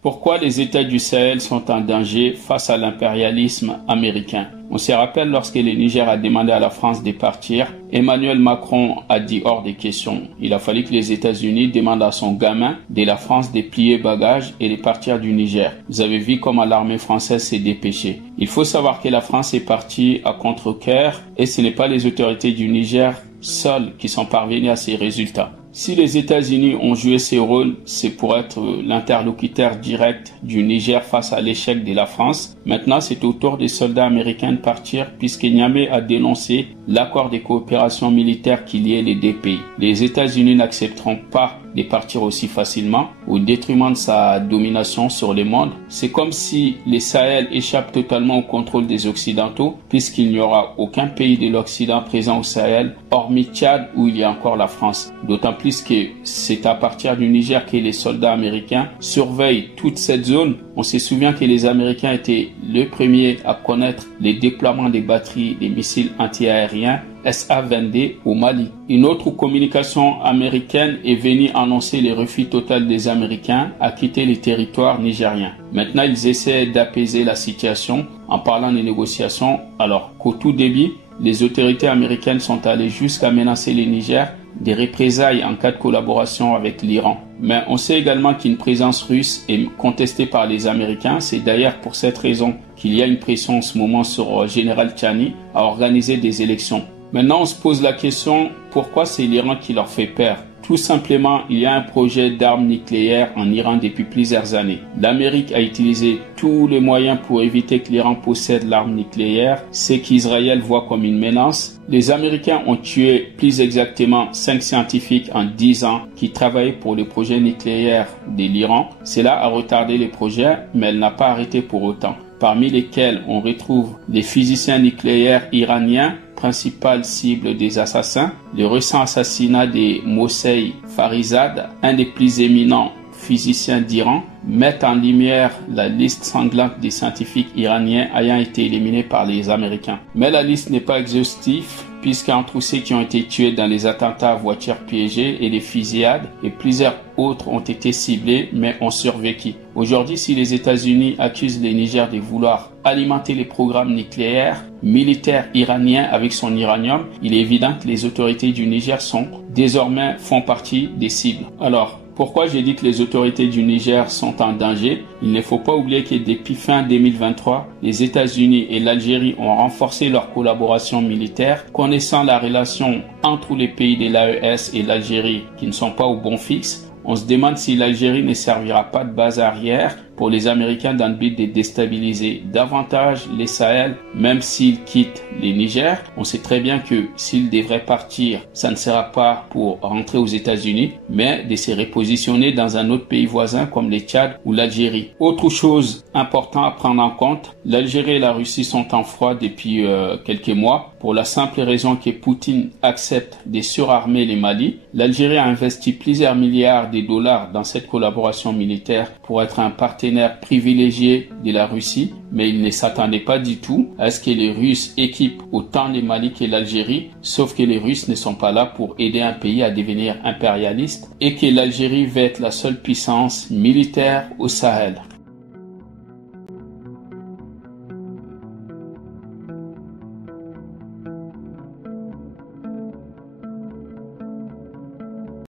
Pourquoi les États du Sahel sont en danger face à l'impérialisme américain? On se rappelle lorsque le Niger a demandé à la France de partir, Emmanuel Macron a dit hors des questions. Il a fallu que les États-Unis demandent à son gamin de la France de plier bagages et de partir du Niger. Vous avez vu comment l'armée française s'est dépêchée. Il faut savoir que la France est partie à contre-cœur et ce n'est pas les autorités du Niger seules qui sont parvenues à ces résultats. Si les États-Unis ont joué ce rôle, c'est pour être l'interlocuteur direct du Niger face à l'échec de la France. Maintenant, c'est au tour des soldats américains de partir puisque Niamey a dénoncé l'accord de coopération militaire qui liait les deux pays. Les États-Unis n'accepteront pas de partir aussi facilement au détriment de sa domination sur le monde. C'est comme si le Sahel échappe totalement au contrôle des Occidentaux puisqu'il n'y aura aucun pays de l'Occident présent au Sahel hormis Tchad où il y a encore la France. D'autant plus que c'est à partir du Niger que les soldats américains surveillent toute cette zone. On se souvient que les Américains étaient les premiers à connaître les déploiements des batteries des missiles antiaériens SA-22 au Mali. Une autre communication américaine est venue annoncer le refus total des Américains à quitter le territoire nigérien. Maintenant, ils essaient d'apaiser la situation en parlant des négociations, alors qu'au tout début, les autorités américaines sont allées jusqu'à menacer le Niger des représailles en cas de collaboration avec l'Iran. Mais on sait également qu'une présence russe est contestée par les Américains. C'est d'ailleurs pour cette raison qu'il y a une pression en ce moment sur Général Tchani à organiser des élections. Maintenant, on se pose la question, pourquoi c'est l'Iran qui leur fait peur? Tout simplement, il y a un projet d'armes nucléaires en Iran depuis plusieurs années. L'Amérique a utilisé tous les moyens pour éviter que l'Iran possède l'arme nucléaire, ce qu'Israël voit comme une menace. Les Américains ont tué plus exactement 5 scientifiques en 10 ans qui travaillaient pour le projet nucléaire de l'Iran. Cela a retardé le projet, mais elle n'a pas arrêté pour autant. Parmi lesquels on retrouve les physiciens nucléaires iraniens, principale cible des assassins, le récent assassinat de Mohsen Farizad, un des plus éminents physiciens d'Iran, met en lumière la liste sanglante des scientifiques iraniens ayant été éliminés par les Américains. Mais la liste n'est pas exhaustive, puisqu'entre ceux qui ont été tués dans les attentats à voitures piégées et les fusillades, et plusieurs autres ont été ciblés mais ont survécu. Aujourd'hui, si les États-Unis accusent le Niger de vouloir alimenter les programmes nucléaires militaires iraniens avec son uranium, il est évident que les autorités du Niger font partie des cibles. Alors, pourquoi j'ai dit que les autorités du Niger sont en danger? Il ne faut pas oublier que depuis fin 2023, les États-Unis et l'Algérie ont renforcé leur collaboration militaire. Connaissant la relation entre les pays de l'AES et l'Algérie qui ne sont pas au bon fixe, on se demande si l'Algérie ne servira pas de base arrière pour les Américains dans le but de déstabiliser davantage les Sahel, même s'ils quittent les Niger. On sait très bien que s'ils devraient partir, ça ne sera pas pour rentrer aux États-Unis, mais de se repositionner dans un autre pays voisin comme le Tchad ou l'Algérie. Autre chose importante à prendre en compte, l'Algérie et la Russie sont en froid depuis quelques mois pour la simple raison que Poutine accepte de surarmer les Mali. L'Algérie a investi plusieurs milliards de dollars dans cette collaboration militaire pour être un partenaire privilégié de la Russie, mais il ne s'attendait pas du tout à ce que les Russes équipent autant le Mali que l'Algérie, sauf que les Russes ne sont pas là pour aider un pays à devenir impérialiste et que l'Algérie va être la seule puissance militaire au Sahel.